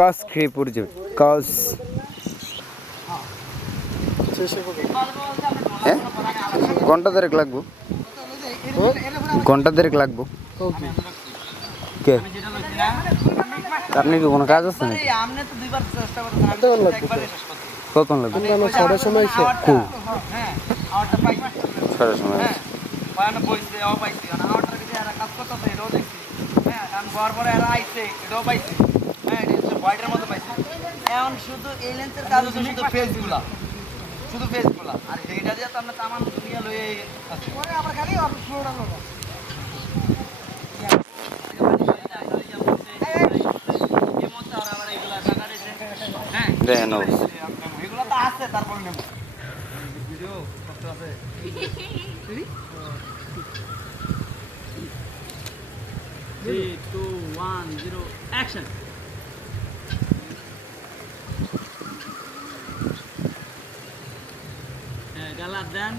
কাজ খেয়ে পড়ে যাবে কাজ। হ্যাঁ ঘন্টা দেড়েক লাগবো, ঘন্টা দেড়েক লাগবো। কে আপনি কি কোনো কাজ আছে নাকি? কতক্ষণ লাগবে? ছটার সময় কু ছটার সময় এখন শুধু এই লেন্সের কাজ হচ্ছে শুধু ফেসগুলা, শুধু ফেসগুলা। আর এইটা দিয়ে তো আমরা তামান দুনিয়া লয়ে আবার খালি দেখেন এগুলো তো আছে, তারপরে নেব ভিডিও করতে আছে। 3, 2, 1, 0 অ্যাকশন। গালার দেন।